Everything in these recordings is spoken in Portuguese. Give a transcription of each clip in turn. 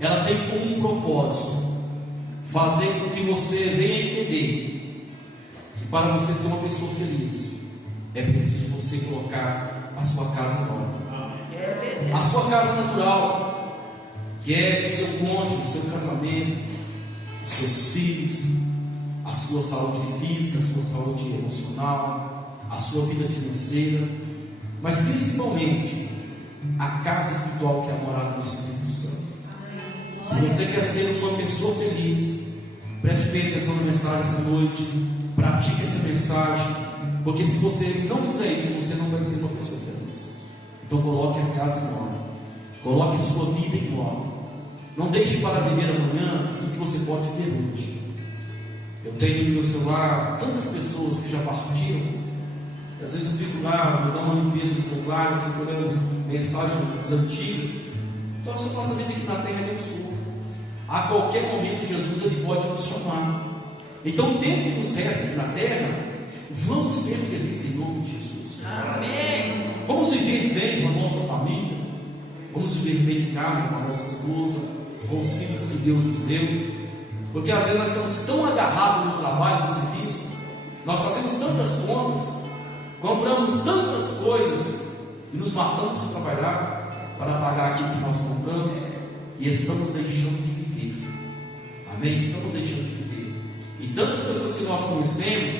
ela tem como um propósito fazer com que você venha entender que para você ser uma pessoa feliz é preciso você colocar a sua casa em ordem. A sua casa natural, que é o seu cônjuge, o seu casamento, os seus filhos, a sua saúde física, a sua saúde emocional, a sua vida financeira, mas principalmente a casa espiritual, que é a morada do Espírito Santo. Se você quer ser uma pessoa feliz, preste bem atenção na mensagem essa noite, pratique essa mensagem, porque se você não fizer isso, você não vai ser uma pessoa feliz. Então coloque a casa em ordem, coloque a sua vida em ordem. Não deixe para viver amanhã tudo que você pode viver hoje. Eu tenho no meu celular tantas pessoas que já partiram. Às vezes eu fico lá, vou dar uma limpeza no celular, eu fico olhando mensagens antigas. Então a nossa vida aqui na terra é um sul. A qualquer momento Jesus ele pode nos chamar. Então o tempo que nos resta aqui na terra, vamos ser felizes em nome de Jesus. Amém. Vamos viver bem com a nossa família. Vamos viver bem em casa com a nossa esposa, com os filhos que Deus nos deu. Porque às vezes nós estamos tão agarrados no trabalho, no serviço, nós fazemos tantas contas, compramos tantas coisas e nos matamos de trabalhar para pagar aquilo que nós compramos e estamos deixando de viver. Amém? Estamos deixando de viver. E tantas pessoas que nós conhecemos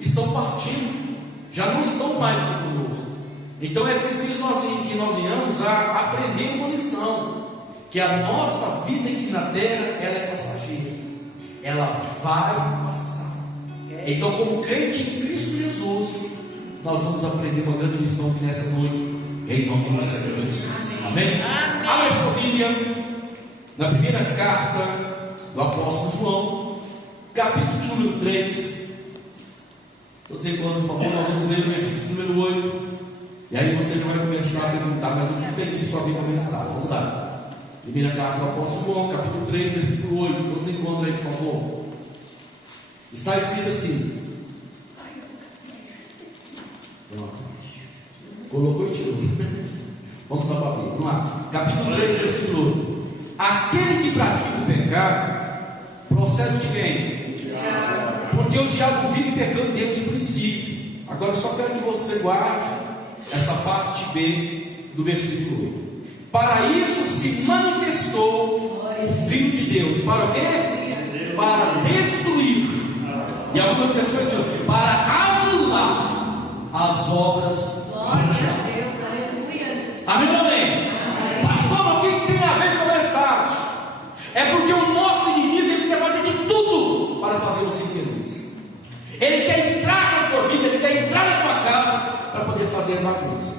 estão partindo, já não estão mais aqui conosco. Então é preciso que nós venhamos a aprender uma lição, que a nossa vida aqui na terra ela é passageira, ela vai passar. Então, como crente em Cristo Jesus, nós vamos aprender uma grande lição aqui nessa noite, em nome do Senhor Jesus. Amém? Abra sua Bíblia na primeira carta do apóstolo João, capítulo de número 3. Estou dizendo, por favor, nós vamos ler o versículo número 8. E aí você já vai começar a perguntar, mas o que tem que sua vida mensagem? Vamos lá. Primeira carta do apóstolo João, capítulo 3, versículo 8. Todos encontram aí, por favor. Está escrito assim. Colocou e tirou. Vamos lá para a Bíblia. Vamos lá. Capítulo 3, versículo 8. Aquele que pratica o pecado procede de quem? Porque o diabo vive pecando desde o princípio. Agora eu só quero que você guarde essa parte B do versículo 8. Para isso se manifestou o Filho de Deus. Para o quê? Para destruir. E algumas pessoas dizem, para anular as obras do diabo. Amém, amém. Pastor, o que tem a ver com a mensagem? É porque o nosso inimigo ele quer fazer de tudo para fazer você infeliz. Ele quer entrar na tua vida, ele quer entrar na tua casa para poder fazer bagunça.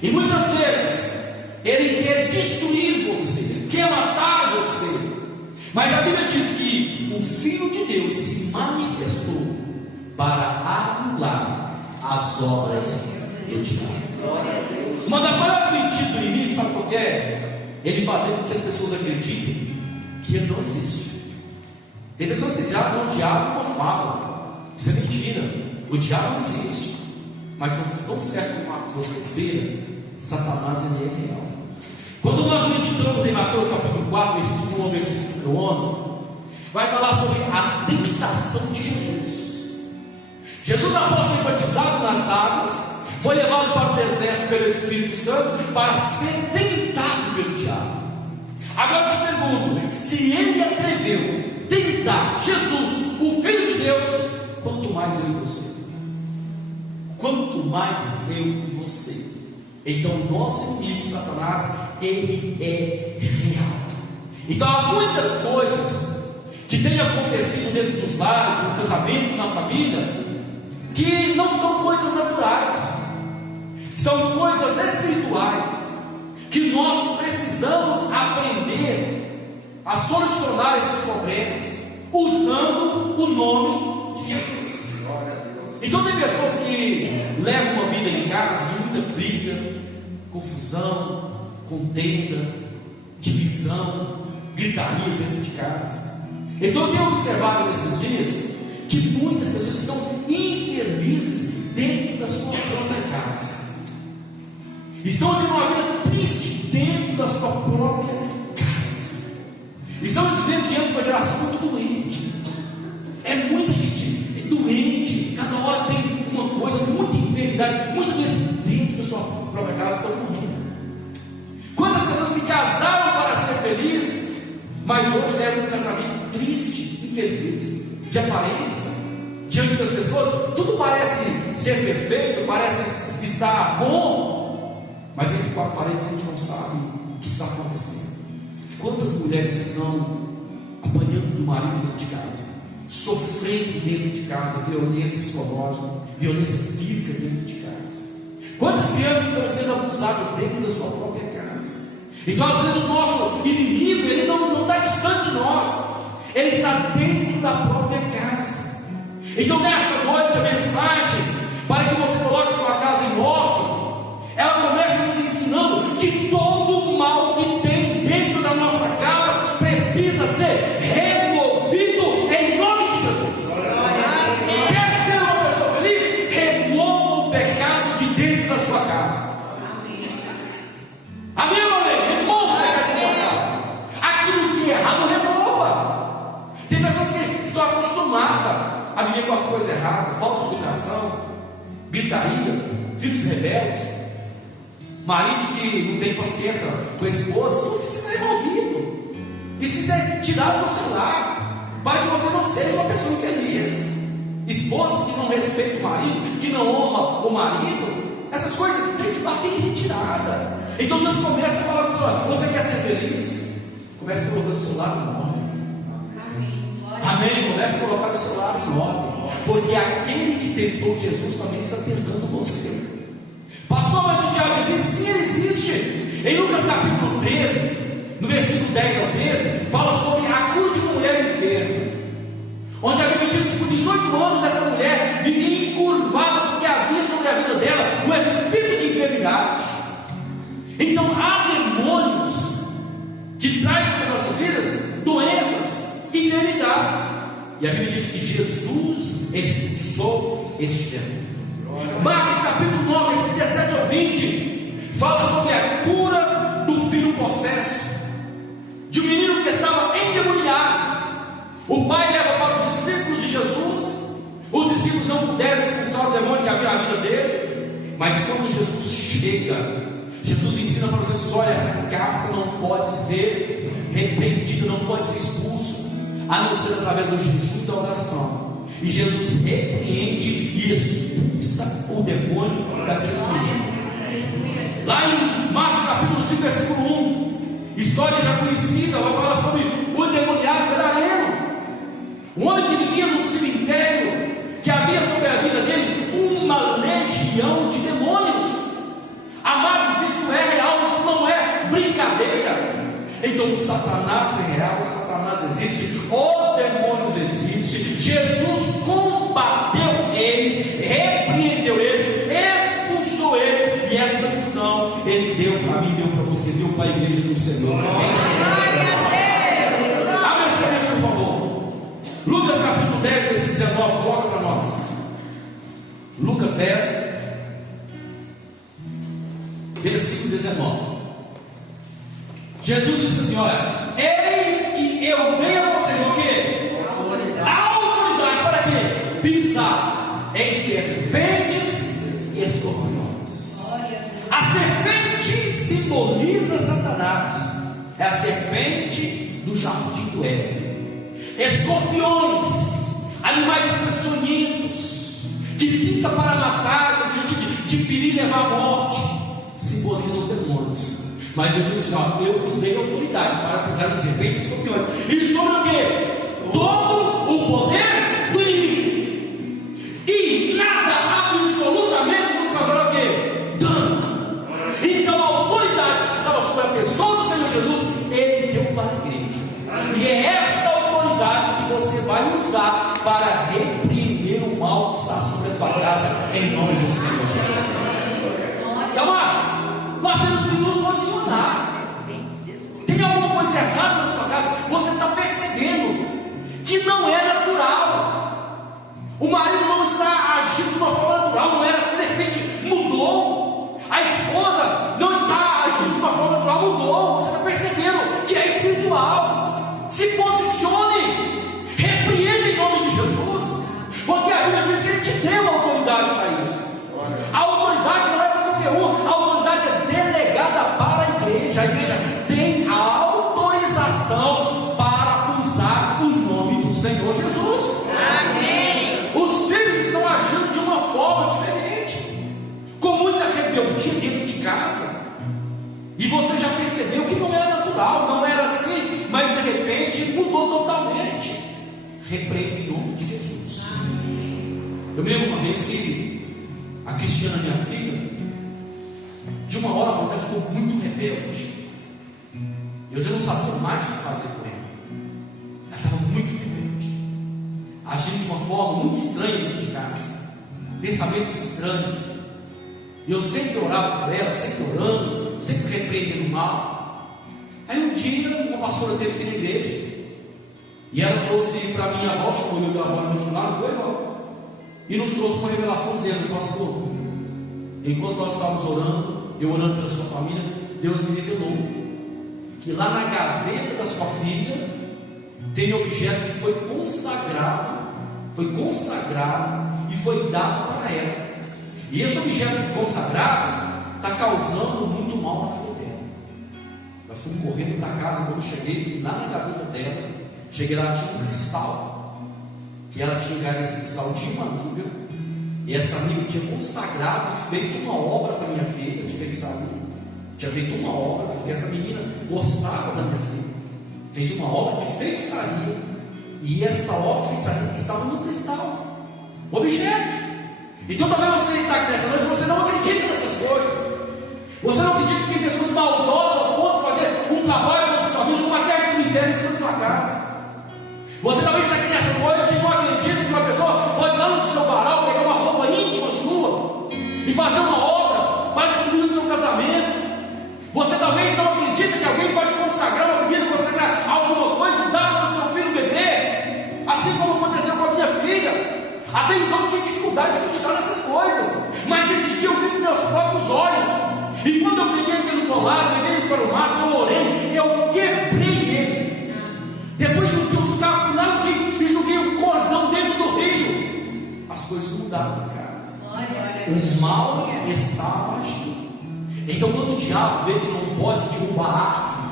E muitas vezes ele quer destruir você, ele quer matar você. Mas a Bíblia diz que o Filho de Deus se manifestou para anular as obras do diabo. Uma das maiores mentiras do inimigo, sabe qual que é? Ele fazer com que as pessoas acreditem que ele não existe. Tem pessoas que dizem, o diabo não fala. Isso é mentira. O diabo não existe. Mas tão certo que você espera, Satanás ele é real. Quando nós meditamos em Mateus capítulo 4, versículo 1 versículo 11, vai falar sobre a tentação de Jesus. Jesus, após ser batizado nas águas, foi levado para o deserto pelo Espírito Santo para ser tentado pelo diabo. Agora eu te pergunto, se ele atreveu tentar Jesus, o Filho de Deus, quanto mais eu e você? Quanto mais eu e você? Então o nosso inimigo Satanás, ele é real. Então há muitas coisas que têm acontecido dentro dos lares, no casamento, na família, que não são coisas naturais, são coisas espirituais, que nós precisamos aprender a solucionar esses problemas, usando o nome de Jesus. Então tem pessoas que levam uma vida em casa de muita briga, confusão, contenda, divisão, gritarias dentro de casa. Então eu tenho observado nesses dias que muitas pessoas estão infelizes dentro da sua própria casa, estão vivendo uma vida triste dentro da sua própria casa. Estamos vivendo diante de uma geração muito doente. É muita gente doente, cada hora tem uma coisa, muita enfermidade, muita doença dentro da sua própria casa, estão morrendo. Quantas pessoas se casaram para ser felizes, mas hoje levam um casamento triste, infeliz, de aparência, diante das pessoas, tudo parece ser perfeito, parece estar bom, mas entre quatro paredes a gente não sabe o que está acontecendo. Quantas mulheres estão apanhando do marido dentro de casa, sofrendo dentro de casa, violência psicológica, violência física dentro de casa? Quantas crianças estão sendo abusadas dentro da sua própria casa? Então às vezes o nosso inimigo, ele não está distante de nós, ele está dentro da própria casa. Então nesta noite a mensagem, para que você coloque sua casa em ordem, ela começa nos ensinando que todo o mal que tem dentro da nossa casa precisa ser removido em nome de Jesus. Quer ser uma pessoa feliz? Remova o pecado de dentro da sua casa. Amém ou amém? Remova o pecado da sua casa. Aquilo que é errado, remova. Tem pessoas que estão acostumadas a viver com as coisas erradas, falta de educação, gritaria, filhos rebeldes, maridos que não têm paciência com a esposa. Isso precisa ser removido. Isso precisa ser tirado do seu lar, para que você não seja uma pessoa infeliz. Esposas que não respeitam o marido, que não honram o marido, essas coisas tem que bater em retirada. Então Deus começa a falar com você: você quer ser feliz? Comece colocando o seu lar em ordem. Amém? Comece a colocar o seu lar em ordem, porque aquele que tentou Jesus também está tentando você. Pastor, mas o diabo existe? Sim, ele existe. Em Lucas capítulo 13, no versículo 10 ao 13, fala sobre a cura de uma mulher enferma, onde a Bíblia diz que por 18 anos essa mulher vivia encurvada, porque havia sobre a vida dela um espírito de enfermidade. Então há demônios que trazem sobre nossas vidas doenças, enfermidades, e a Bíblia diz que Jesus expulsou este demônio. Marcos capítulo 9, versículo 17 ao 20, fala sobre a cura do filho possesso, de um menino que estava endemoniado. O pai leva para os discípulos de Jesus, os discípulos não puderam expulsar o demônio que havia na vida dele, mas quando Jesus chega, Jesus ensina para os seus: olha, essa casa não pode ser repreendida, não pode ser expulso, a não ser através do jejum e da oração. E Jesus repreende e expulsa o demônio daquele menino. Lá em Marcos capítulo 5, versículo 1, história já conhecida, vai falar sobre o endemoniado gadareno, um homem que vivia no cemitério, que havia sobre a vida dele uma legião de demônios. Amados, isso é real, isso não é brincadeira. Então Satanás é real, Satanás existe, os demônios existem. Jesus combateu eles, repreendeu eles, expulsou eles, e esta missão Ele deu para mim, deu para você, deu para a igreja do Senhor. Abençoe, por favor. Lucas capítulo 10, versículo 19, coloca para nós. Lucas 10, versículo 19. Jesus disse assim: olha, eis que eu dei a vocês o quê? A autoridade para quê? Pisar em serpentes e escorpiões. A serpente simboliza Satanás, é a serpente do jardim do Éden. Escorpiões, animais peçonhentos, que pica para matar, de ferir e levar à morte, simbolizam os demônios. Mas Jesus diz: ó, eu vos dei autoridade para pisar em serpentes e escorpiões, e sobre o quê? Todo o poder do inimigo, e nada absolutamente nos causará o quê? Dano. Então a autoridade que estava sobre a pessoa do Senhor Jesus, Ele deu para a igreja, e é esta autoridade que você vai usar para repreender o mal que está sobre a tua casa, em nome do Senhor Jesus. Então, nós temos que nos posicionar. Tem alguma coisa errada na sua casa, você está percebendo que não é natural. O marido não está agindo de uma forma natural, não era assim, de repente mudou. A esposa não está agindo de uma forma natural, mudou. Você está percebendo que é espiritual. Se posicione, repreenda em nome de Jesus, porque a Bíblia diz que Ele te deu autoridade para isso. A autoridade não é para qualquer um, a autoridade é delegada para a igreja. A igreja tem a autorização para usar o nome do Senhor Jesus. Amém. Os filhos estão agindo de uma forma diferente, com muita rebeldia dentro de casa, e você já percebeu que não era natural, não era assim, mas de repente mudou totalmente. Repreenda em nome de Jesus. Eu me lembro uma vez que a Cristiana, minha filha, de uma hora a outra ficou muito rebelde. Eu já não sabia mais o que fazer com ela. Ela estava muito rebelde, agindo de uma forma muito estranha dentro de casa, pensamentos estranhos. E eu sempre orava por ela, sempre orando, sempre repreendendo o mal. Aí um dia uma pastora teve aqui na igreja, e ela trouxe para mim a avó, chamou meu avó no particular, não foi, avó? E nos trouxe uma revelação dizendo: pastor, enquanto nós estávamos orando, eu orando pela sua família, Deus me revelou que lá na gaveta da sua filha tem objeto que foi consagrado e foi dado para ela. E esse objeto consagrado está causando muito mal na vida dela. Eu fui correndo para casa. Quando cheguei, fui lá na gaveta dela. Cheguei lá, tinha um cristal, que ela tinha ganhado esse cristal de uma amiga, e essa amiga tinha consagrado e feito uma obra para minha filha de feitiçaria. Tinha feito uma obra, porque essa menina gostava da minha filha, fez uma obra de feitiçaria, e esta obra de feitiçaria estava no cristal, objeto. Então também você está aqui nessa noite, você não acredita nessas coisas, você não acredita que tem pessoas maldosas ao ponto de fazer um trabalho contra a sua vida, uma guerra cemitério em cima da sua casa. Você talvez está aqui nessa noite e não acredita que uma pessoa pode ir lá no seu varal, pegar uma roupa íntima sua e fazer uma obra para destruir o seu casamento. Você talvez não acredita que alguém pode consagrar uma bebida, consagrar alguma coisa e dar para o seu filho beber, assim como aconteceu com a minha filha. Até então eu tinha dificuldade de acreditar nessas coisas, mas esse dia eu vi com meus próprios olhos, e quando eu peguei aquele do lado, peguei ele para o mato, eu orei, eu quebrei ele. Depois juntei os cabos lá e joguei o cordão dentro do rio. As coisas mudaram na casa. O mal estava agindo. Então quando o diabo vê que não pode derrubar a árvore,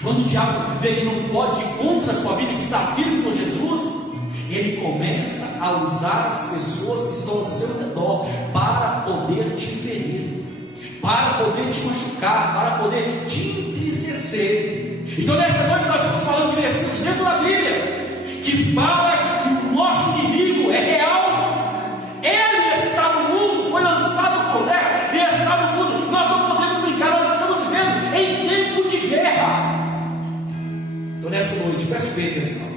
quando o diabo vê que não pode ir contra a sua vida, que está firme com Jesus, ele começa a usar as pessoas que estão ao seu redor para poder te ferir, para poder te machucar, para poder te entristecer. Então nessa noite nós estamos falando de versículos dentro da Bíblia que fala que o nosso inimigo é real. Ele está no mundo, foi lançado por terra e está no mundo. Nós não podemos brincar, nós estamos vivendo em tempo de guerra. Então nessa noite, preste bem atenção,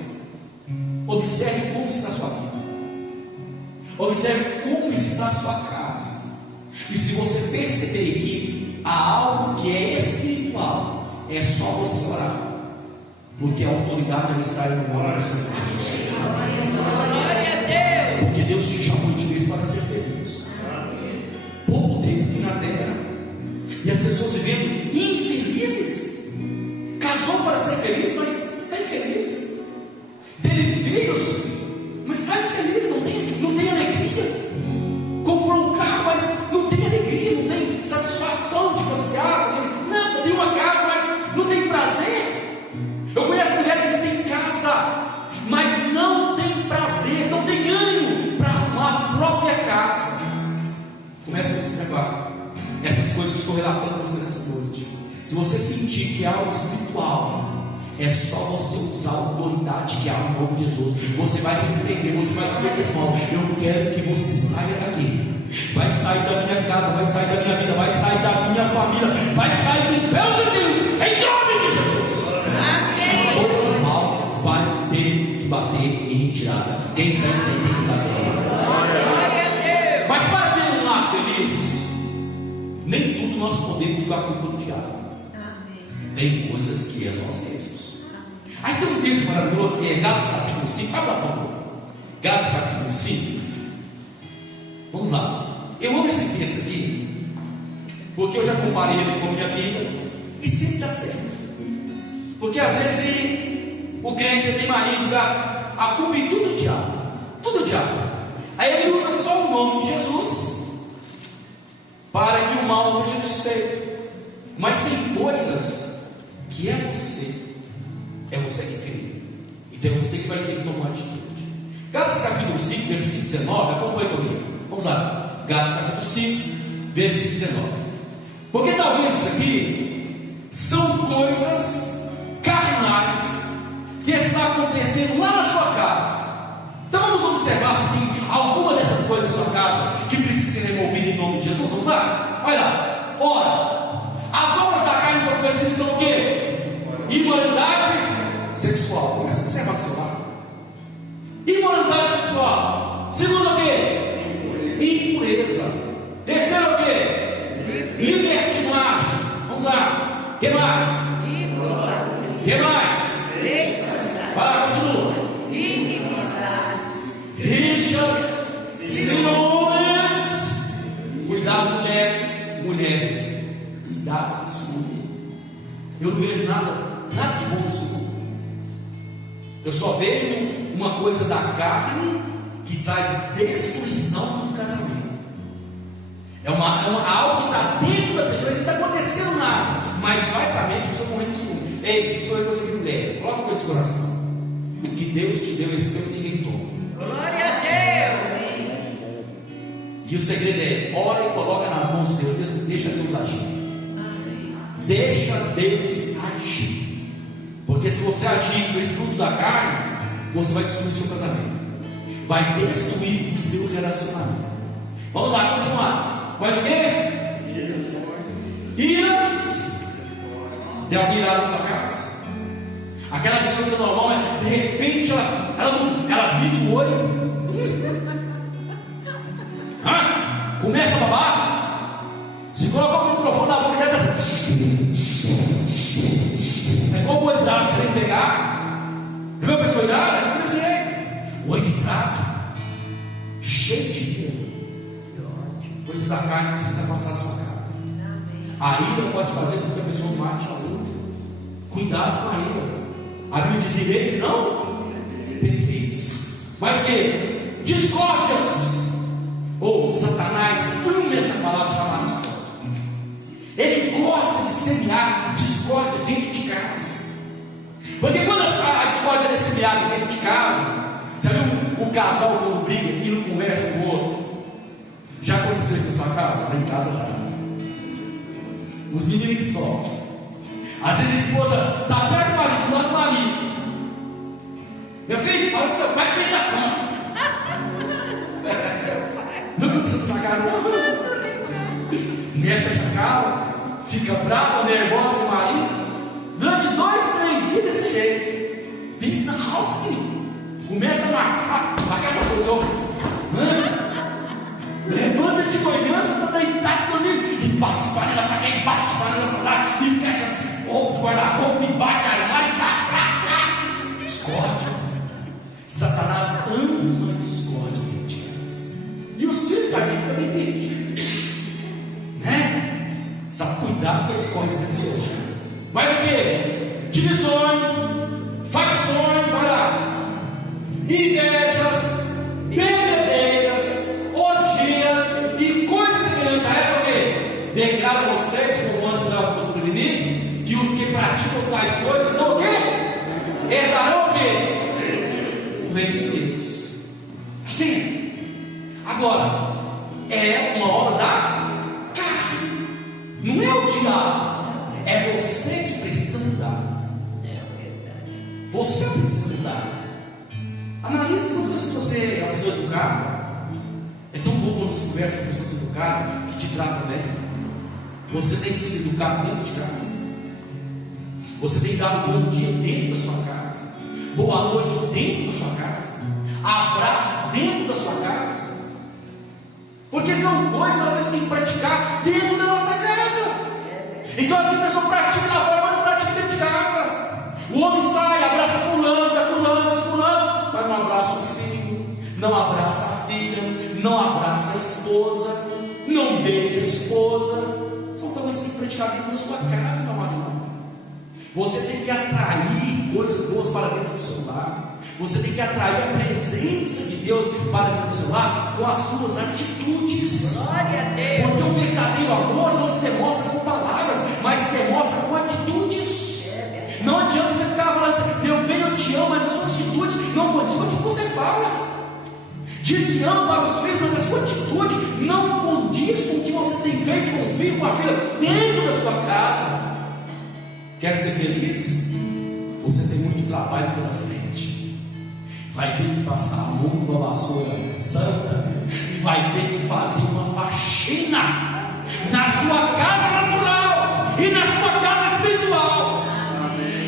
observe como está a sua vida, observe como está a sua casa, e se você perceber que há algo que é espiritual, é só você orar, porque a autoridade ela está em nome do Senhor Jesus Cristo. Glória a Deus. Porque Deus te chamou e te fez para ser feliz. Pouco tempo tem na terra, e as pessoas vivendo infelizes. Casou para ser feliz, mas está infeliz. Teve filhos, mas está infeliz, não tem alegria. Comprou um carro, mas não tem alegria, não tem satisfação de passear, nada, tem uma casa, mas não tem prazer. Eu conheço mulheres que têm casa, mas não tem prazer, não tem ânimo para arrumar a própria casa. Comece a observar essas coisas que estou relatando para você nessa noite. Se você sentir que é algo espiritual, é só você usar a autoridade que há no nome de Jesus. Você vai entender, você vai dizer para esse irmão: eu quero que você saia daqui. Vai sair da minha casa, vai sair da minha vida, vai sair da minha família, vai sair dos meus vizinhos, em nome de Jesus. Amém. Todo mal vai ter que bater em retirada. Quem está entendendo da mas para ter um lar feliz, nem tudo nós podemos jogar culpa no diabo. Tem coisas que é nós mesmos. Aí tem um texto maravilhoso que é Gálatas capítulo 5. Abra, por favor. Gálatas capítulo 5. Vamos lá. Eu amo esse texto aqui, porque eu já comparei ele com a minha vida, e sempre dá certo. Porque às vezes o crente tem mania de jogar a culpa em tudo do diabo. Tudo o diabo. Aí ele usa só o nome de Jesus para que o mal seja desfeito. Mas tem coisas que é você que crê. Então é você que vai ter que tomar atitude. Gálatas capítulo 5, versículo 19, acompanhe comigo. Vamos lá. Gálatas capítulo 5, versículo 19. Porque talvez isso aqui são coisas carnais que está acontecendo lá na sua casa. Então vamos observar se tem alguma dessas coisas na sua casa que precisa ser removida em nome de Jesus. Vamos lá? Olha lá. Ora, as obras da carne são conhecidas são o quê? Imoralidade sexual. Começa a observar com o seu lado. Imoralidade sexual. Segundo o quê? Impureza. Terceiro o quê? Libertinagem. Vamos lá. O que mais? O que mais? Vai lá, continua. Rixas, ciúmes. Cuidado, mulheres. Cuidado com ciúme. Eu não vejo nada de bom no ciúme. Eu só vejo uma coisa da carne que traz destruição no casamento. É algo que está dentro da pessoa, isso não está acontecendo nada, mas vai para a mente, a pessoa morrendo de ciúme. Ei, sou eu que você que mulher, coloca a coisa no coração. O que Deus te deu é seu e ninguém toma. Glória a Deus. E o segredo é: ora e coloca nas mãos de Deus, deixa Deus agir. Deixa Deus agir. Porque se você agir com esse fruto da carne, você vai destruir o seu casamento, vai destruir o seu relacionamento. Vamos lá, continuar. Mais o quê? Iras. Deu uma irada na sua casa. Aquela pessoa que é normal, mas de repente ela vira o olho. Começa a babar. Se coloca o microfone na boca dela assim. É igual o olho dela querendo pegar. Já viu a pessoa irada? Fica assim, o olho vibrado, cheio de ira. Coisas da carne precisa afastar da sua cara. A ira pode fazer com que a pessoa mate a outra. Cuidado com a ira. A Bíblia diz: ireis não pequeis. Mas o que? Discórdias. Ou Satanás ama essa palavra chamada discórdia. Ele gosta de semear discórdia dentro de casa. Porque quando a discórdia é semeada dentro de casa, já viu o casal quando briga e não conversa com o outro? Já aconteceu isso na sua casa? Lá em casa já. Os meninos que sofrem. Às vezes a esposa está perto do marido, do lado do marido. Meu filho, fala para o seu pai que ele está pronto. Nunca aconteceu na sua casa, não? Mulher fecha a cara, fica brava, nervosa com o marido. Durante 2, 3 dias desse jeito. Pisa alto. Começa a marcar a casa toda. Levanta de manhã, você está deitado dormindo e bate panela para quem, bate panela para lá, e fecha o guarda-roupa e bate armário e pá. Discórdia. Satanás ama a discórdia dentro de casa. E os filhos daqui também perdidos, né? Sabe cuidar com a discórdia dentro do seu lar. Mas o que? Divisões, facções, vai lá, invejas, bebedeiras, orgias e coisas semelhantes a essa. O que? Declaro a vocês, como antes já fosse prevenir, que os que praticam tais coisas não o quê? Herdarão o quê? O reino de Deus. Assim. Agora, é uma obra da carne. Não é o diabo. É você que precisa mudar. Você precisa mudar. Analise se você é uma pessoa educada. É tão bom quando você conversa com pessoas educadas que te tratam bem. Você tem sido educado dentro de casa. Você tem dado bom dia dentro da sua casa. Boa noite dentro da sua casa. Abraço dentro da sua casa. Porque são coisas que nós temos que praticar dentro da nossa casa. Então às vezes a pessoa pratica da forma que não pratica dentro de casa. O homem sai, abraça fulano, mas não abraça o filho, não abraça a filha, não abraça a esposa, não beija a esposa. São coisas que você tem que praticar dentro da sua casa, meu amado irmão. Você tem que atrair coisas boas para dentro do lar. Você tem que atrair a presença de Deus para dentro do seu lar com as suas atitudes. Glória a Deus. Porque o verdadeiro amor não se demonstra com palavras, mas se demonstra com atitudes. Não adianta você ficar falando assim, meu bem, eu te amo, mas as suas atitudes não condizem com o que você fala. Diz que ama para os filhos, mas a sua atitude não condiz com o que você tem feito com o filho, com a filha, dentro da sua casa. Quer ser feliz? Você tem muito trabalho pela frente. Vai ter que passar a mão numa vassoura santa e vai ter que fazer uma faxina na sua casa natural e na sua casa espiritual.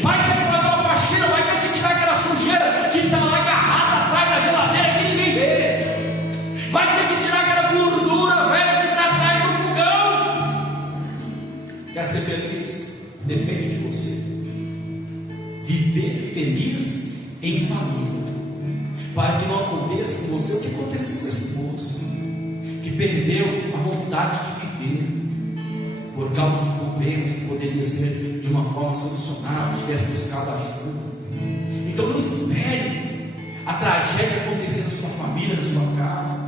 Vai ter que fazer uma faxina, vai ter que tirar aquela sujeira que está lá agarrada atrás da geladeira que ninguém vê. Vai ter que tirar aquela gordura velha que está atrás do fogão. Quer ser feliz? Depende de você. Viver feliz em família, para que não aconteça com você o que aconteceu com esse moço, que perdeu a vontade de viver por causa de problemas que poderia ser de uma forma solucionada se tivesse buscado ajuda. Então não espere a tragédia acontecer na sua família, na sua casa.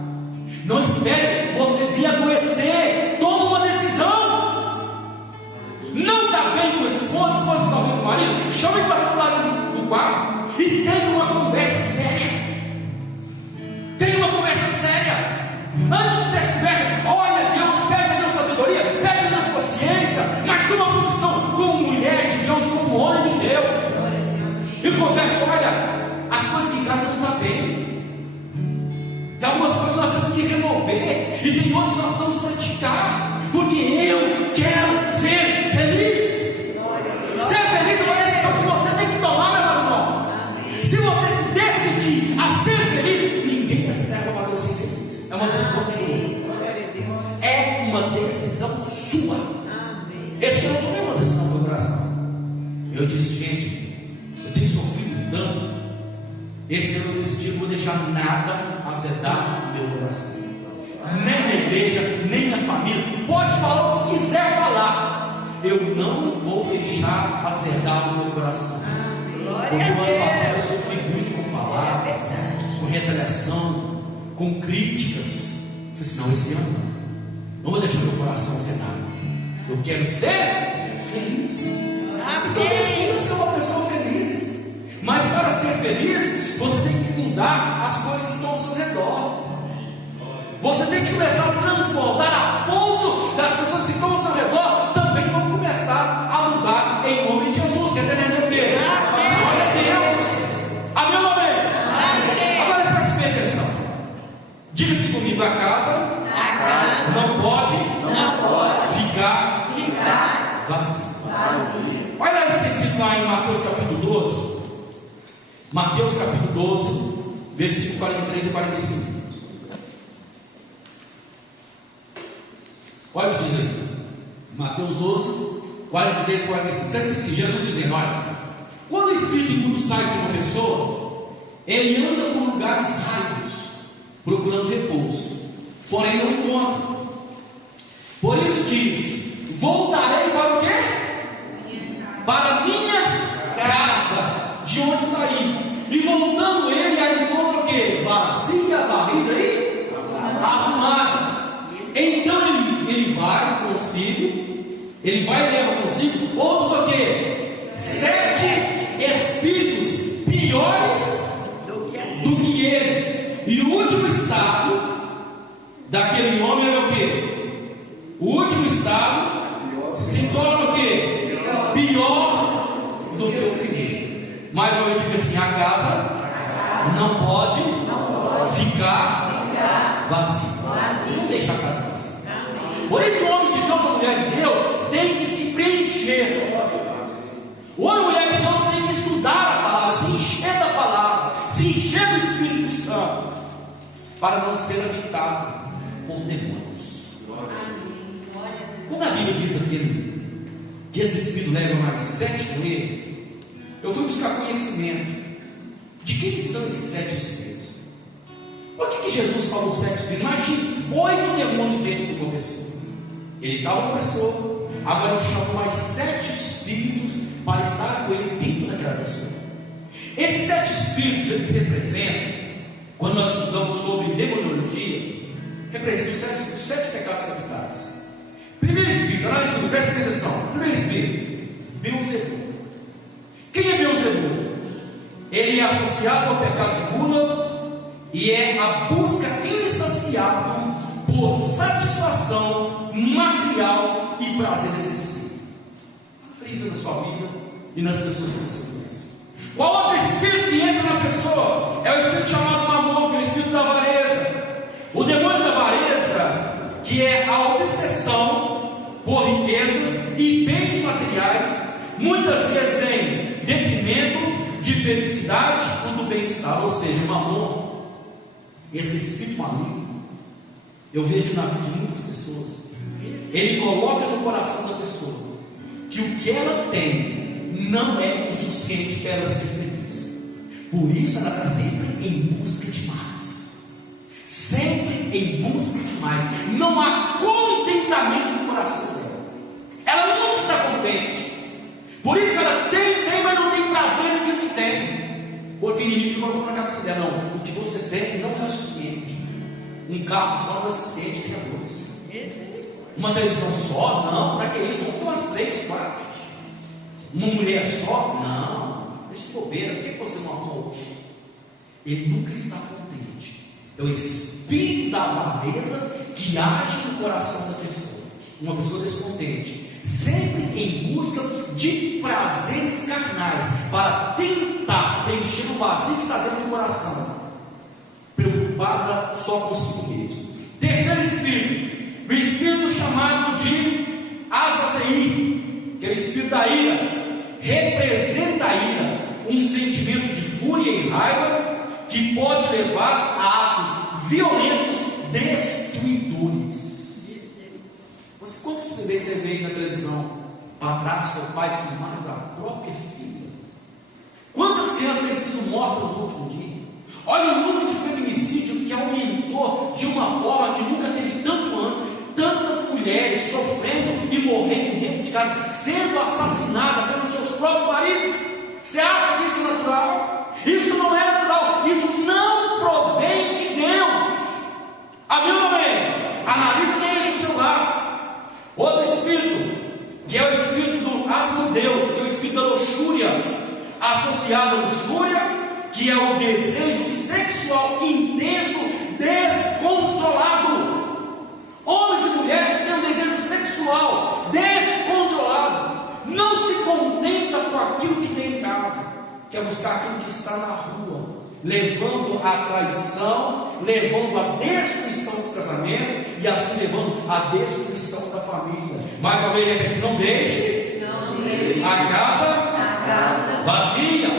Não espere você vir adoecer. Toma uma decisão. Não está bem com a esposa, a esposa não está bem com o marido, chame para o lado do quarto e tenha uma conversa séria. Tenha uma conversa séria. Antes dessa conversa, olha Deus, pede a Deus sabedoria, pede a Deus paciência, mas toma uma posição como mulher de Deus, como homem de Deus. E conversa, olha, as coisas que em casa não estão bem. Tem algumas coisas que nós temos que remover, e tem outras que nós vamos praticar, porque eu quero ser feliz. Ser feliz é uma decisão que você tem que tomar, meu irmão. Se você se decidir a ser feliz, ninguém nessa terra vai fazer você feliz. É uma decisão sua. É uma decisão sua. Esse ano eu tomei uma decisão no meu coração. Eu disse, gente, eu tenho sofrido tanto. Esse ano eu decidi que vou deixar nada azedar no meu coração. Nem na igreja, nem na família. Pode falar o que quiser falar. Eu não vou deixar azedar no meu coração. Porque o ano passado eu sofri muito com palavras, com retaliação, com críticas. Eu falei assim, não, esse ano não vou deixar meu coração azedar. Eu quero ser feliz. Então decida ser uma pessoa feliz. Mas para ser feliz, você tem que mudar as coisas que estão ao seu redor. Você tem que começar a transbordar a ponto das pessoas que estão ao seu redor também vão começar a mudar em nome de Jesus. Quer entender o quê? Glória a Deus. Amém ou amém? Agora preste bem atenção. Diga-se comigo, a casa não pode ficar vazia. Olha lá isso escrito lá em Mateus capítulo 12. Mateus capítulo 12, versículo 43 e 45. Olha o que diz aí. Mateus 12, 43 e 45. Está escrito assim, Jesus dizendo, olha, quando o espírito imundo sai de uma pessoa, ele anda por lugares raros, procurando repouso, porém não encontra. Por isso diz, voltarei para o quê? Para a minha casa, de onde saí. E voltando ele, aí encontra o quê? Vazia, varrida e arrumada. Então ele vai consigo, ele vai e leva consigo outros o quê? 7 espíritos piores do que ele. E o último estado daquele homem é o quê? O último estado se torna o quê? Pior do que o primeiro. Mais uma vez, diga assim: a casa não pode ficar vazia. Não deixa a casa vazia. Por isso, o homem de Deus, a mulher de Deus, tem que se preencher. O homem e a mulher de Deus tem que estudar a palavra, se encher da palavra, se encher do Espírito Santo, para não ser habitado por demônios. Quando a Bíblia diz aqui que esse Espírito leva mais 7 com ele, eu fui buscar conhecimento de quem são esses 7 Espíritos. Por que Jesus falou 7 Espíritos? Imagine 8 demônios dentro de uma pessoa. Ele estava uma pessoa, agora ele chamou mais 7 Espíritos para estar com ele dentro daquela pessoa. Esses 7 Espíritos espíritos, eles representam, quando nós estudamos sobre demonologia, representam os sete pecados capitais. Primeiro espírito, análise, presta atenção. Primeiro espírito, Beelzebub. Quem é Beelzebub? Ele é associado ao pecado de gula e é a busca insaciável por satisfação material e prazer excessivo. Analisa na sua vida e nas pessoas que você conhece. Qual outro espírito que entra na pessoa? É o espírito chamado Mamon, que é o espírito da avareza. O demônio da avareza, que é a obsessão por riquezas e bens materiais, muitas vezes em detrimento de felicidade ou do bem-estar. Ou seja, Mamon, esse espírito maligno, eu vejo na vida de muitas pessoas, ele coloca no coração da pessoa que o que ela tem não é o suficiente para ela ser feliz. Por isso ela está sempre em busca de mais, sempre em busca de mais. Não há contentamento no coração dela, ela nunca está contente. Por isso ela tem, mas não tem prazer no que tem, porque o inimigo colocou na cabeça dela: não, o que você tem não é o suficiente. Um carro só não é o suficiente, tem a dois. Uma televisão só? Não, para que isso? Vamos ter umas 3, 4. Uma mulher só? Não, deixa de bobeira, por que você não arruma outro? Ele nunca está contente. É o espírito da avareza que age no coração da pessoa. Uma pessoa descontente, sempre em busca de prazeres carnais, para tentar preencher o vazio que está dentro do coração, preocupada só consigo mesmo. Terceiro espírito, o espírito chamado de Azazel, que é o espírito da ira. Representa a ira, um sentimento de fúria e raiva que pode levar a atos violentos, destruidores. Quantas vezes você vê na televisão padrasto ou pai que mata a própria filha? Quantas crianças têm sido mortas no último dia? Olha o número de feminicídio que aumentou de uma forma que nunca teve tanto antes. Tantas mulheres sofrendo e morrendo dentro de casa, sendo assassinadas pelos seus próprios maridos. Você acha que isso é natural? Isso não é natural. Isso não provém de Deus. Amém ou amém? Analisa também no seu lar. Outro espírito, que é o espírito do Asmodeus, que é o espírito da luxúria, associado à luxúria, que é o desejo sexual intenso, descontrolado. Homens e mulheres que têm um desejo sexual descontrolado, não se contenta com aquilo que tem em casa, quer buscar aquilo que está na rua, levando à traição, levando à destruição do casamento e assim levando à destruição da família. Mais uma vez, repete: não deixe a casa vazia.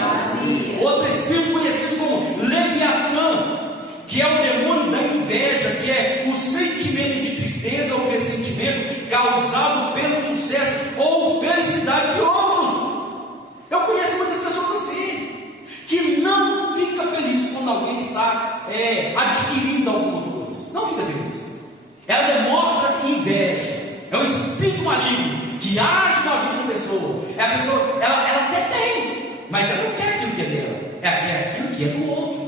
Outro espírito conhecido como Leviatã, que é o demônio da inveja, que é o sentimento de tristeza ou ressentimento causado pelo sucesso ou felicidade de outros. Eu conheço muitas pessoas assim, que não fica feliz quando alguém está adquirindo alguma coisa. Não fica feliz. Ela demonstra inveja. É o espírito maligno que age na vida da pessoa. É a pessoa, ela até tem, mas ela não quer aquilo que é dela, ela quer aquilo que é do outro.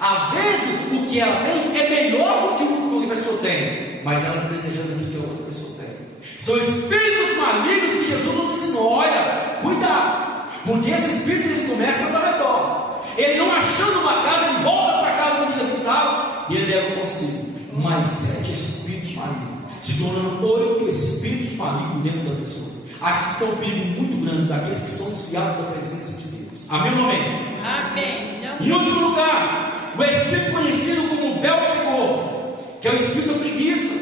Às vezes o que ela tem é melhor do que o que a pessoa tem, mas ela está desejando aquilo que a outra pessoa tem. São espíritos malignos que Jesus nos ensinou: olha, cuidado, porque esse espírito ele começa a dar redor. Ele não achando uma casa, ele volta para a casa onde ele estava e ele leva consigo mais 7 espíritos malignos, se tornando 8 espíritos malignos dentro da pessoa. Aqui está um perigo muito grande daqueles que são desviados da presença de Deus. Amém ou amém? Amém. Em último lugar, o espírito conhecido como Belpegor, que é o espírito da preguiça,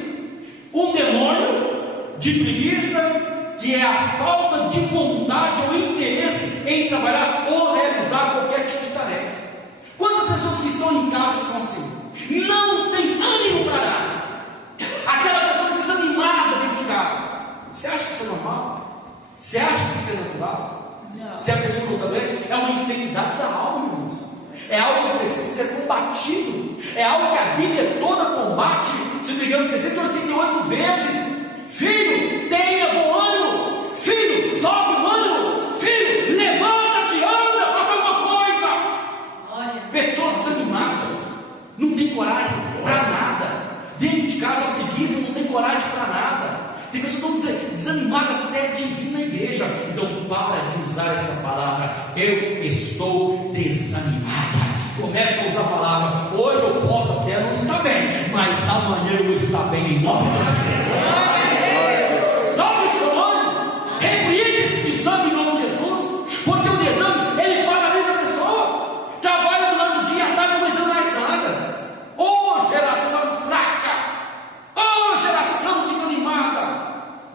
um demônio de preguiça, que é a falta de vontade ou interesse em trabalhar ou realizar qualquer tipo de tarefa. Quantas pessoas que estão em casa que são assim? Não tem ânimo para nada. Aquela pessoa desanimada dentro de casa. Você acha que isso é normal? Você acha que isso é natural? Não. Se a pessoa não está doente, é uma enfermidade da alma, irmãos. É algo que precisa ser combatido. É algo que a Bíblia toda combate. Se não me engano, 388 vezes. Filho, tenha bom ânimo. Filho, dobre o ânimo. Filho, levanta-te, anda, faça alguma coisa. tem coragem para nada. Dentro de casa a preguiça não tem coragem para nada. Tem pessoas que estão desanimadas até de vir na igreja. Então para de usar essa palavra, eu estou desanimada. Começa a usar a palavra, hoje eu posso até não estar bem, mas amanhã eu vou estar bem em nome de Jesus. Tome o seu ânimo, repreende esse desânimo em nome de Jesus, porque o desânimo, ele paralisa a pessoa, trabalha durante o dia, à tarde, não entra mais nada. Ô geração fraca, ô geração desanimada,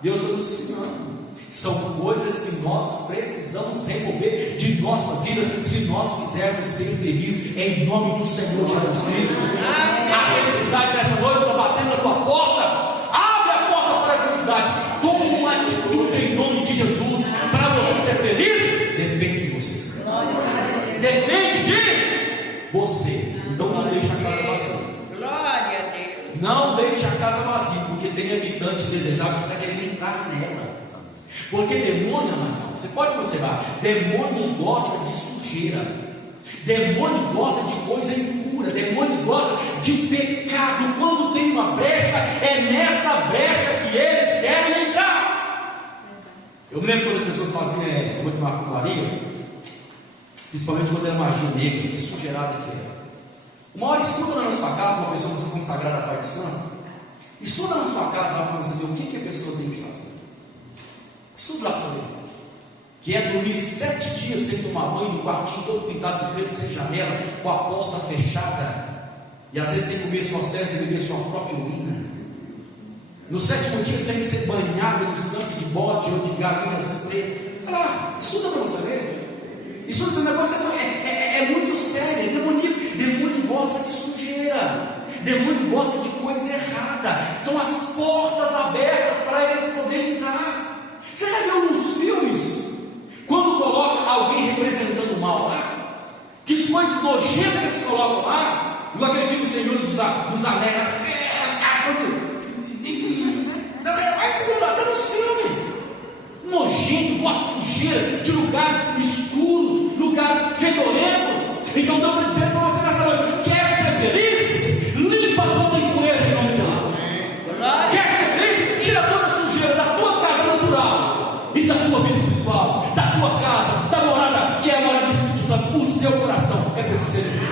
Deus vai nos ensinando. São coisas que nós precisamos remover de nossas vidas, se nós quisermos ser felizes, em nome do Senhor Jesus Cristo. A felicidade nessa noite está batendo na tua porta. Abre a porta para a felicidade. Toma uma atitude em nome de Jesus. Para você ser feliz, depende de você. Depende de você. Então não deixe a casa vazia. Glória a Deus. Não deixe a casa vazia, porque tem habitante desejável que está querendo entrar nela. Porque demônio, você pode observar, demônios gostam de sujeira, demônios gostam de coisa impura, demônios gostam de pecado. Quando tem uma brecha, é nesta brecha que eles querem entrar. Eu me lembro quando as pessoas faziam muito macumbaria, principalmente quando era magia negra, que sujeirada que era. Uma hora estuda na sua casa, uma pessoa consagrada a Pai de Santo, estuda na sua casa lá para você ver o que a pessoa tem que fazer. Estuda lá para saber. Que é dormir 7 dias sem tomar banho, no quartinho todo pintado de preto, sem janela, com a porta fechada. E às vezes tem que comer suas fezes e beber sua própria urina. No 7º dia você tem que ser banhado no sangue de bode ou de galinhas pretas. Olha lá, estuda para você ver. Estuda, esse negócio é muito sério, é demoníaco. Demônio gosta de sujeira. Demônio gosta de coisa errada. São as portas abertas para eles poderem entrar. Você já viu nos filmes, quando coloca alguém representando o mal lá, que coisas nojentas que eles colocam lá, igual aquele filme Senhor dos Anéis, vai se ver lá, tá nos filmes, nojento, gosta de sujeira, de lugares escuros, lugares fedorentos. Então Deus está dizendo para você nessa noite: quer ser feliz? Limpa toda a impureza em nome de Jesus. Quer ser feliz? Tira toda a sujeira da tua casa natural e da tua vida espiritual, da tua casa, da morada, que é a morada do Espírito Santo. O seu coração é preciso ser feliz.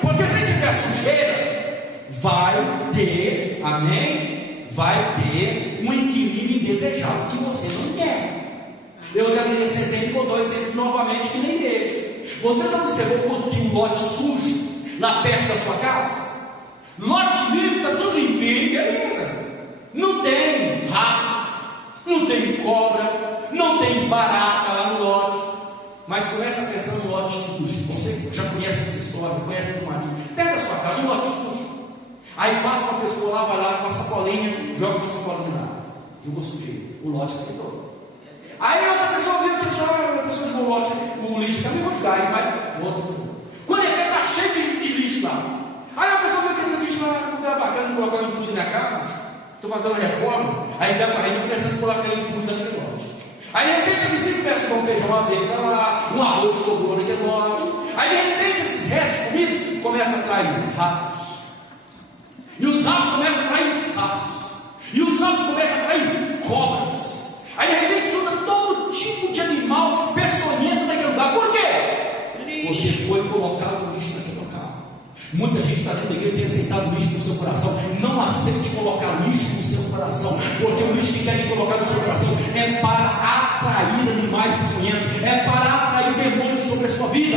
Porque se tiver sujeira, vai ter, amém? Vai ter um inquilino indesejável que você não quer. Eu já dei esse exemplo, vou dar exemplo novamente aqui na igreja. Você já observou quando tem um lote sujo lá perto da sua casa? Lote limpo, está tudo limpinho, beleza. Não tem rato, não tem cobra, não tem barata lá no lote. Mas começa a pensar no lote sujo. Você já conhece essa história, conhece o tomadinho. Pega a sua casa, um lote sujo. Aí passa uma pessoa lá, vai lá com a sacolinha, joga uma sacolinha lá. Jogou sujeira, o lote esquentou. Aí outra pessoa vira e diz: a pessoa jogou o lote no lixo, também vou jogar. Aí vai, volta de novo. Quando ele vê, está cheio de lixo lá. Aí a pessoa vê que aquele lixo lá não era bacana, colocar em tudo na minha casa. Estou fazendo uma reforma. Aí estou pensando em colocar em tudo naquele lote. Aí de repente a vizinha começa com feijão azeite lá, um arroz que sobrou naquele lote. Aí de repente esses restos de comida começam a atrair ratos. E os ratos começam a atrair sapos. E os sapos começam a atrair cobras. Aí de repente junta todo tipo de animal peçonhento naquele lugar. Por quê? Porque foi colocado lixo naquele local. Muita gente está dentro da igreja e tem aceitado lixo no seu coração. Não aceite colocar lixo no seu coração, porque o lixo que querem colocar no seu coração é para atrair animais peçonhentos, é para atrair demônios sobre a sua vida.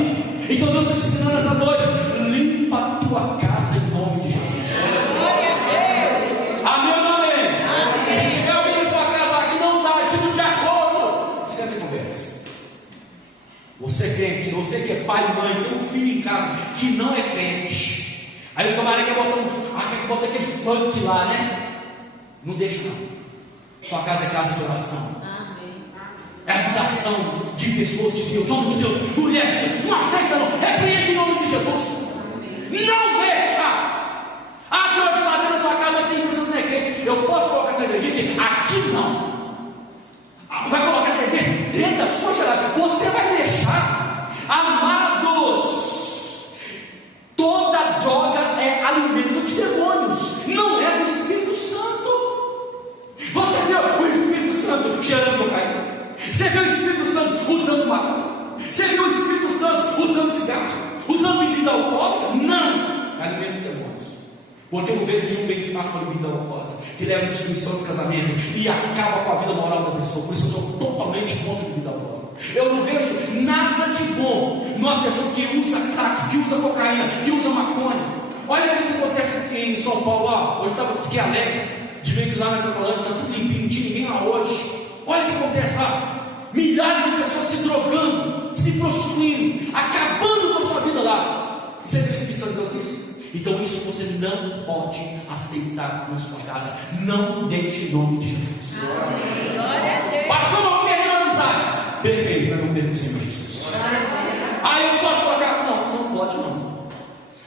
Então Deus está te ensinando essa noite: limpa a tua casa em nome de Jesus. Glória a Deus. Amém ou não amém? Se tiver alguém na sua casa que não está agindo de acordo, sempre conversa. Você é crente, se você que é pai e mãe, tem um filho em casa que não é crente, aí o camarada quer botar aquele funk lá, né? Não deixa não. Sua casa é casa de oração. É habitação de pessoas de Deus, homem de Deus, mulher de Deus. Não aceita não, repreende em nome de Jesus. Não deixa. Ah, tem uma geladeira na sua casa, tem pessoas que não é crente. Eu posso colocar cerveja aqui? Aqui não. Vai colocar cerveja dentro da sua geladeira? Você vai deixar? Amados, toda droga usando cigarro, usando bebida alcoólica. Não, alimenta os demônios. Porque eu não vejo nenhum bem-estar com a bebida alcoólica, que leva a destruição do casamento e acaba com a vida moral da pessoa. Por isso eu sou totalmente contra a bebida alcoólica. Eu não vejo nada de bom numa pessoa que usa crack, que usa cocaína, que usa maconha. Olha o que acontece em São Paulo lá. Hoje eu fiquei alegre de ver que lá na Cracolândia está tudo limpinho, não tinha ninguém lá hoje. Olha o que acontece lá. Milhares de pessoas se drogando, se prostituindo, acabando com a sua vida lá. Você vê o Espírito Santo de Deus nisso? Então isso você não pode aceitar na sua casa. Não deixe em nome de Jesus. Pastor, não perca a amizade. Perca ele, mas não perca o Senhor Jesus. Aí eu posso colocar? Não pode não.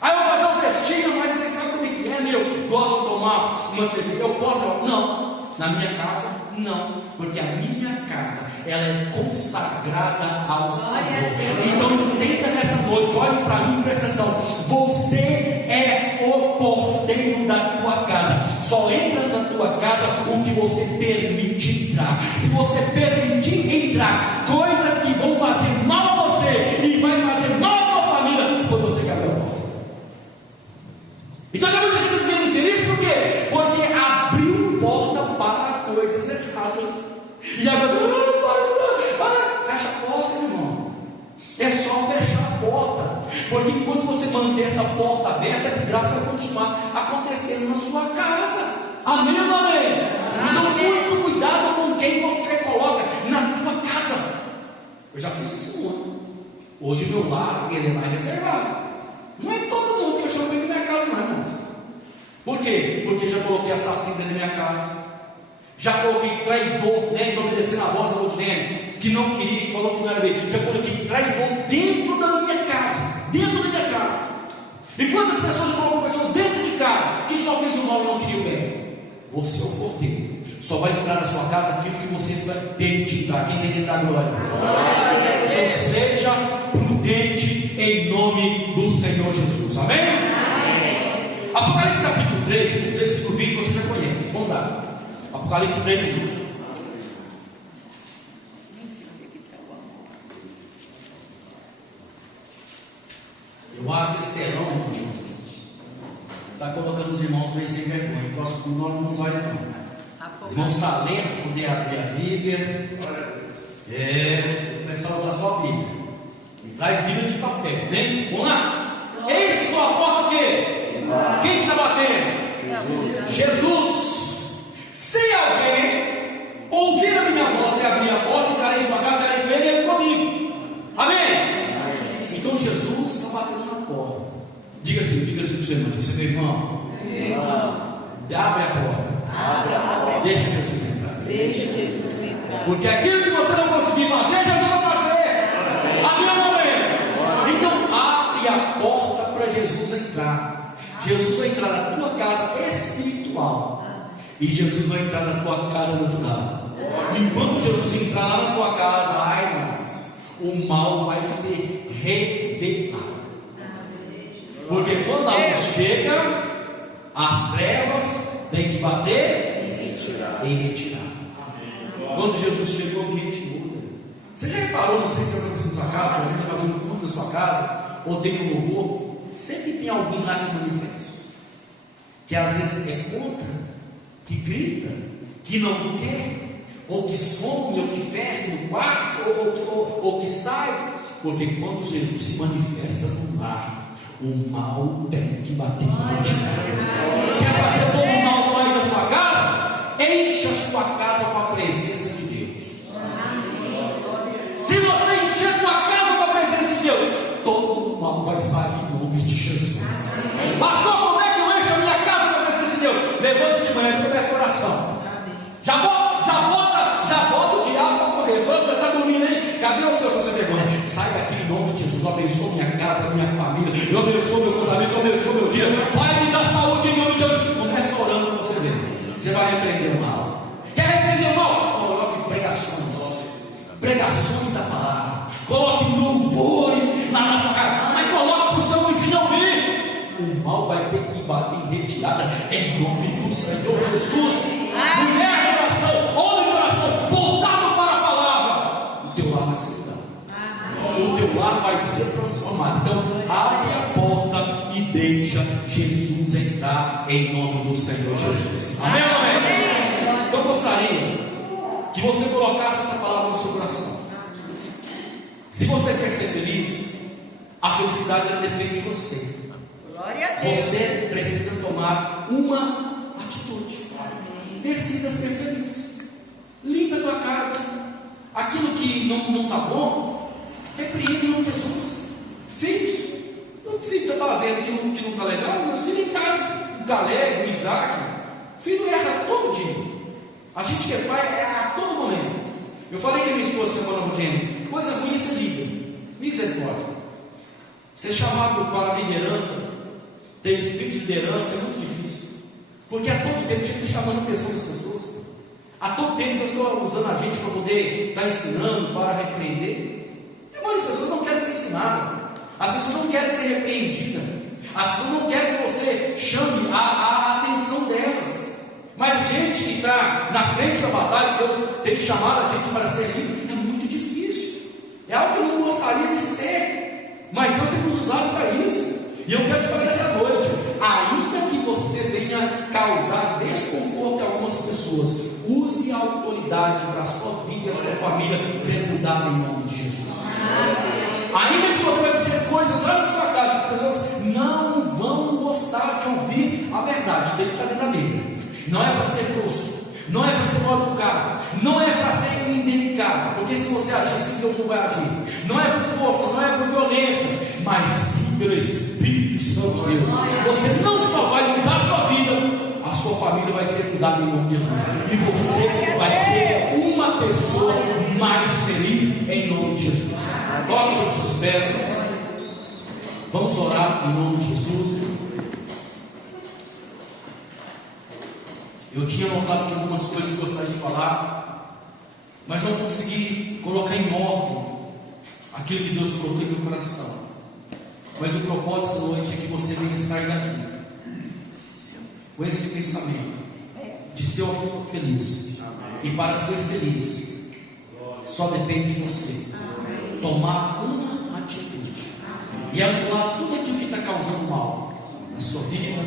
Aí eu vou fazer um festinho, mas você sabe como é que é, né? Eu gosto de tomar uma cerveja. Eu posso? Não. Na minha casa, não. Porque a minha casa, ela é consagrada ao Senhor. Então entenda nessa noite, olhe para mim e presta atenção. Você é o porteiro da tua casa. Só entra na tua casa o que você permite entrar. Se você permitir entrar coisas que vão fazer mal a você e vai fazer mal a tua família, foi você que abriu a porta. Então tem muita gente ficando infeliz, por quê? Porque abriu porta para coisas erradas. E agora, fecha a porta, meu irmão. É só fechar a porta. Porque enquanto você manter essa porta aberta, a desgraça vai continuar acontecendo na sua casa. Amém ou não amém? Então, muito cuidado com quem você coloca na tua casa. Eu já fiz isso muito. Hoje meu lar, ele é mais reservado. Não é todo mundo que eu chamo de minha casa, não, irmãos. Por quê? Porque já coloquei assassino dentro da minha casa. Já coloquei traidor, né, desobedecendo a voz da Odilene, que não queria, que falou que não era bem. Já coloquei traidor dentro da minha casa. Dentro da minha casa. E quantas pessoas colocam pessoas dentro de casa que só fez o mal e não queria o bem? Você é o porteiro. Só vai entrar na sua casa aquilo que você vai acreditar. Quem tem que dar glória? Então seja prudente em nome do Senhor Jesus. Amém? Amém. Apocalipse capítulo 13, versículo 20, você já conhece. Vamos lá. Apocalipse 13, 20. Eu acho que esse sermão está colocando os irmãos bem sem vergonha. Nós não vamos olhar não. Os irmãos estão lendo, poder abrir a Bíblia. Começar a usar só a Bíblia. E traz Bíblia de papel. Vem, vamos lá. Eis que estou à porta o quê? Quem está batendo? Jesus. Se alguém ouvir a minha voz e abrir a porta, entrarei em sua casa, serei com ele e ele comigo. Amém? Então Jesus está batendo na porta. Diga assim para o seu irmão, diga assim, meu irmão, abre a porta. Deixa Jesus entrar. Porque aquilo que você não conseguir fazer, Jesus vai fazer. Amém? Então abre a porta para Jesus entrar. Jesus vai entrar na tua casa espiritual. E Jesus vai entrar na tua casa natural. E quando Jesus entrar lá na tua casa, ai irmãos, o mal vai ser revelado. Porque quando a luz chega, as trevas têm que bater e retirar. Quando Jesus chegou, o ambiente muda. Você já reparou, não sei se aconteceu na sua casa, às vezes está fazendo um culto na sua casa, ou tem um louvor, sempre tem alguém lá que manifesta, que às vezes é contra, que grita, que não quer, ou que some, ou que fecha no quarto, ou que sai. Porque quando Jesus se manifesta no lar, o mal tem que bater e retirar. Quer fazer todo o mal sair da sua casa? Encha a sua casa com a presença de Deus. Se você encher a sua casa com a presença de Deus, todo o mal vai sair em nome de Jesus. Pastor, como é que eu encho a minha casa com a presença de Deus? Levanta de manhã e começa a oração. Já bota o diabo para correr. Você está dormindo aí? Cadê o seu vergonha? Sai daqui em nome de Jesus. Eu abençoo minha casa, minha família. Eu abençoo meu casamento. Eu abençoo meu dia. Pai, me dá saúde em nome de Jesus. Começa orando para você ver. Você vai repreender o mal. Quer repreender o mal? Coloque pregações da palavra. Coloque louvores lá na sua casa. Mas coloque para o seu vizinho ouvir. O mal vai ter que bater em retirada em nome do Senhor Jesus. Mulher de oração, homem de oração, voltado para a palavra. O teu lar vai ser mudado. O teu lar vai vai ser transformado. Então, abre a porta e deixa Jesus entrar em nome do Senhor Jesus. Amém ou amém? Então, gostaria que você colocasse essa palavra no seu coração. Se você quer ser feliz, a felicidade depende de você. Glória a Deus. Você precisa tomar uma atitude. Decida ser feliz. Limpa a tua casa. Aquilo que não está bom, repreende em nome de Jesus. Filhos, o filho está fazendo que não está legal, meus filhos em casa, o Caleb, o Isaac, o filho erra todo dia. A gente que é pai erra a todo momento. Eu falei que a minha esposa semana dizendo, coisa ruim é ser líder. Misericórdia. Ser chamado para a liderança, ter espírito de liderança é muito difícil. Porque a todo tempo a gente está chamando a atenção das pessoas. A todo tempo Deus está usando a gente para poder estar ensinando, para repreender. E as pessoas não querem ser ensinadas. As pessoas não querem ser repreendidas. As pessoas não querem que você chame a atenção delas. Mas a gente que está na frente da batalha, Deus tem chamado a gente para ser livre, é muito difícil. É algo que eu não gostaria de ser. Mas Deus tem nos usado para isso. E eu quero te falar nessa noite, ainda que você venha causar desconforto a algumas pessoas, use a autoridade para a sua vida e a sua família ser mudada em nome de Jesus. Ainda que você vai dizer coisas lá na sua casa, as pessoas não vão gostar de ouvir a verdade, tem que estar dentro da Bíblia. Não é para ser grosso, não é para ser mal educado, não é para ser indelicado, porque se você agir assim, Deus não vai agir. Não é por força, não é por violência, mas sim pelo Espírito Santo de Deus. Você não só vai mudar a sua vida, a sua família vai ser mudada em nome de Jesus. E você vai ser uma pessoa mais feliz em nome de Jesus. Coloque sobre os seus pés. Vamos orar em nome de Jesus. Eu tinha notado que algumas coisas que eu gostaria de falar, mas não consegui colocar em ordem aquilo que Deus colocou em meu coração. Mas o propósito essa noite é que você venha sair daqui com esse pensamento de ser uma pessoa feliz. E para ser feliz, só depende de você tomar uma atitude e anular tudo aquilo que está causando mal na sua vida,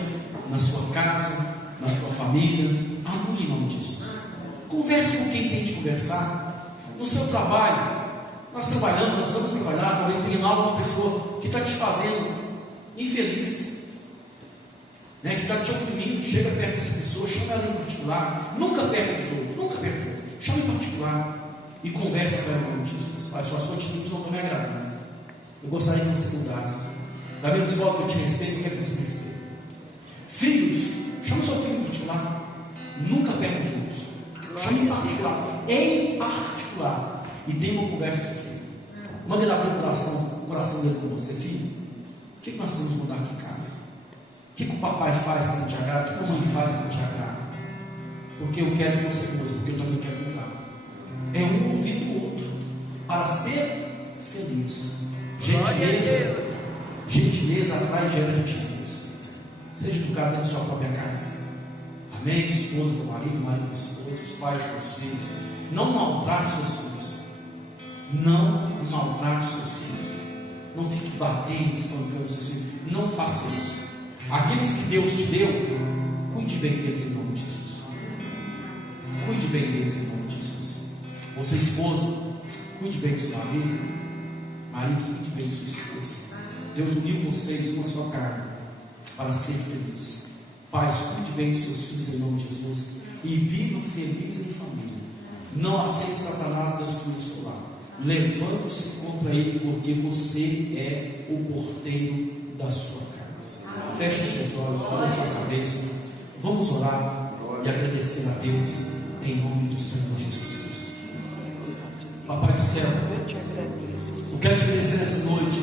na sua casa, na tua família. Anule em nome de Jesus. Converse com quem tem de conversar. No seu trabalho, nós trabalhamos, nós vamos trabalhar. Talvez tenha alguma pessoa que está te fazendo infeliz, né? Que está te oprimindo. Chega perto dessa pessoa, chama ela em particular. Nunca perto dos outros, nunca perto dos outros. Chama em particular e conversa com ela em nome de Jesus. Pai, sua atitude não está me agradando. Eu gostaria que você mudasse. Da mesma forma que eu te respeito, eu quero que você me respeite. Filhos, chama o seu filho em particular. Nunca perca os outros. Chama em particular. Em particular. E tenha uma conversa com o seu filho. Manda ele abrir o coração dele com você. Filho, o que nós precisamos mudar aqui em casa? O que o papai faz que não te agrada? O que a mamãe faz que não te agrada? Porque eu quero que você mude. Porque eu também quero mudar. É um ouvir o outro. Para ser feliz. Gentileza atrai e gera gentileza. Seja educado dentro da sua própria casa. Amém? Esposa com o marido, marido com a esposa, os pais com os filhos. Não maltrate seus filhos. Não maltrate seus filhos. Não fique batendo, espancando seus filhos. Não faça isso. Aqueles que Deus te deu, cuide bem deles em nome de Jesus. Cuide bem deles em nome de Jesus. Você, esposa, cuide bem do seu marido. Marido, cuide bem de sua esposa. Deus uniu vocês em uma só carne para ser feliz. Pais, cuide bem dos seus filhos em nome de Jesus e viva feliz em família. Não aceite Satanás destruir o seu lar. Levante-se contra ele, porque você é o porteiro da sua casa. Feche os seus olhos, coloque a sua cabeça. Vamos orar e agradecer a Deus em nome do Senhor Jesus Cristo. Papai do céu, eu quero te agradecer nessa noite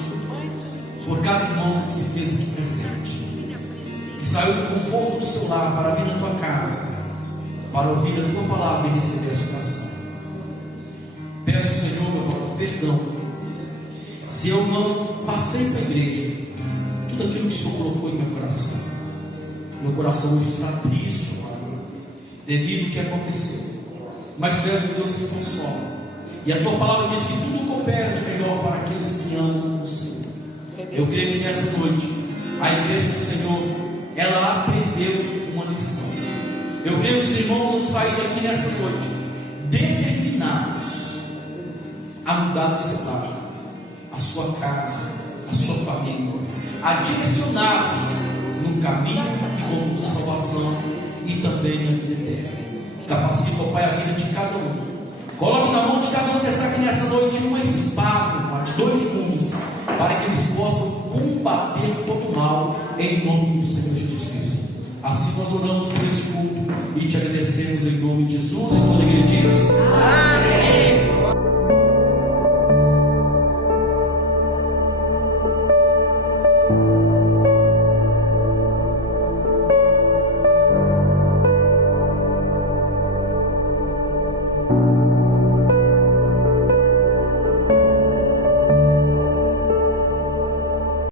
por cada irmão que se fez aqui presente, que saiu do conforto do seu lar para vir na tua casa, para ouvir a tua palavra e receber a sua oração. Peço ao Senhor, meu Pai, perdão, se eu não passei para a igreja tudo aquilo que o Senhor colocou em meu coração. Meu coração hoje está triste, Pai, devido ao que aconteceu. Mas peço que Deus se console, E a tua palavra diz que tudo coopera de melhor para aqueles que amam o Senhor. Eu creio que nessa noite a igreja do Senhor, ela aprendeu uma lição. Eu creio que os irmãos vão sair daqui nessa noite determinados a mudar o seu lar, a sua casa, a sua família, a direcionados no caminho que conduz à salvação e também na vida eterna. Capacita, ó Pai, a vida de cada um. Coloque na mão de cada um que está aqui nessa noite uma espada, Pai, de 2 gumes, para que eles possam combater todo o mal, em nome do Senhor Jesus Cristo. Assim nós oramos por este culto e te agradecemos em nome de Jesus. E toda a igreja diz: amém.